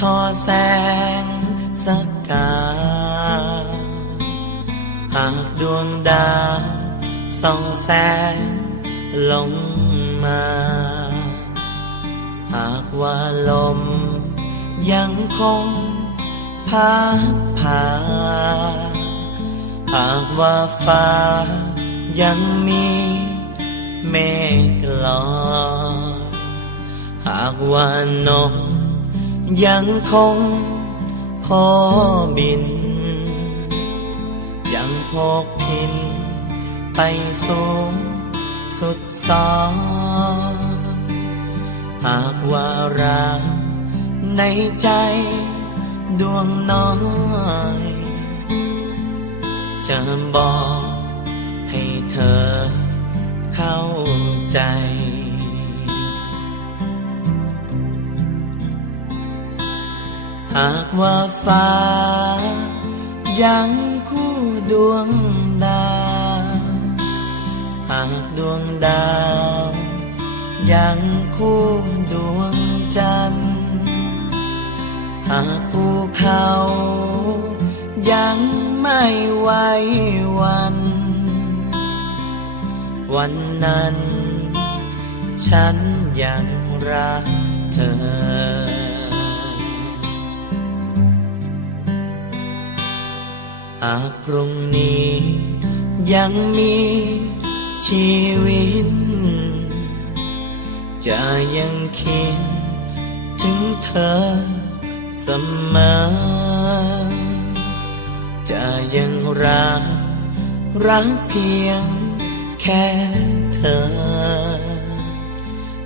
ทอแสงสักกา หากดวงดาวส่องแสงลงมา หากว่าลมยังคงพัดพาหากว่าฟ้ายังมีเมฆลอยหากว่านก ยังคงพอบิน ยังพกพิน ไปสูงสุดสองหากว่ารักในใจดวงน้อยจะบอกให้เธอ หากว่าฟ้า ยังคู่ดวงดาว หากดวงดาว ยังคู่ดวงจันทร์หากภูเขา ยังไม่ไหววัน วันนั้น ฉันยังรักเธอากพรุ่งนี้ ยังมีชีวิต จะยังคิดถึงเธอเสมอจะยังรัก รักเพียงแค่เธอ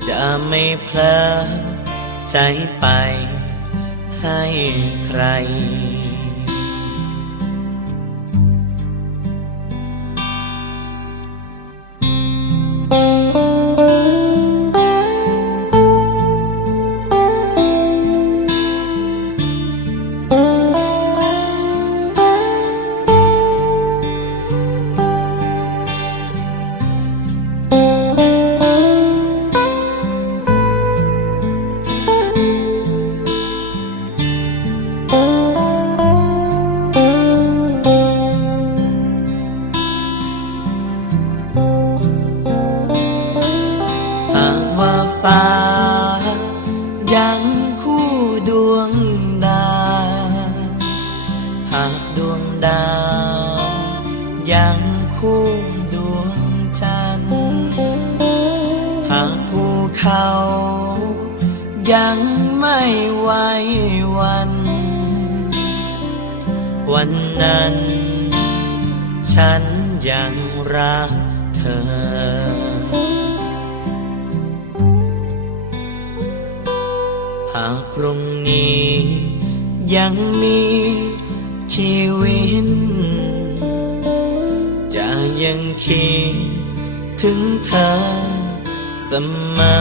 จะไม่เพลอใจไปให้ใคร ฟ้า ยังคู่ดวงดาว หากดวงดาว ยังคู่ดวงจันทร์หากภูเขา ยังไม่ไหววัน วันนั้น ฉันยังรักเธอ หากพรุ่งนี้ ยังมีชีวิต จะยังคิดถึงเธอเสมอ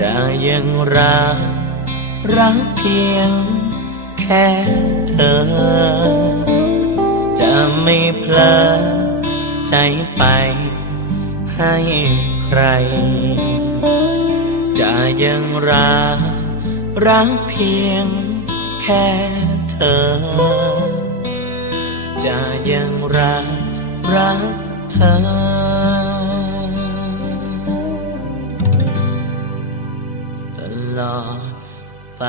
จะยังรัก รักเพียงแค่เธอ จะไม่เพลอใจไปให้ใคร จะยังรักรักเพียงแค่เธอ จะยังรักรักเธอตลอดไป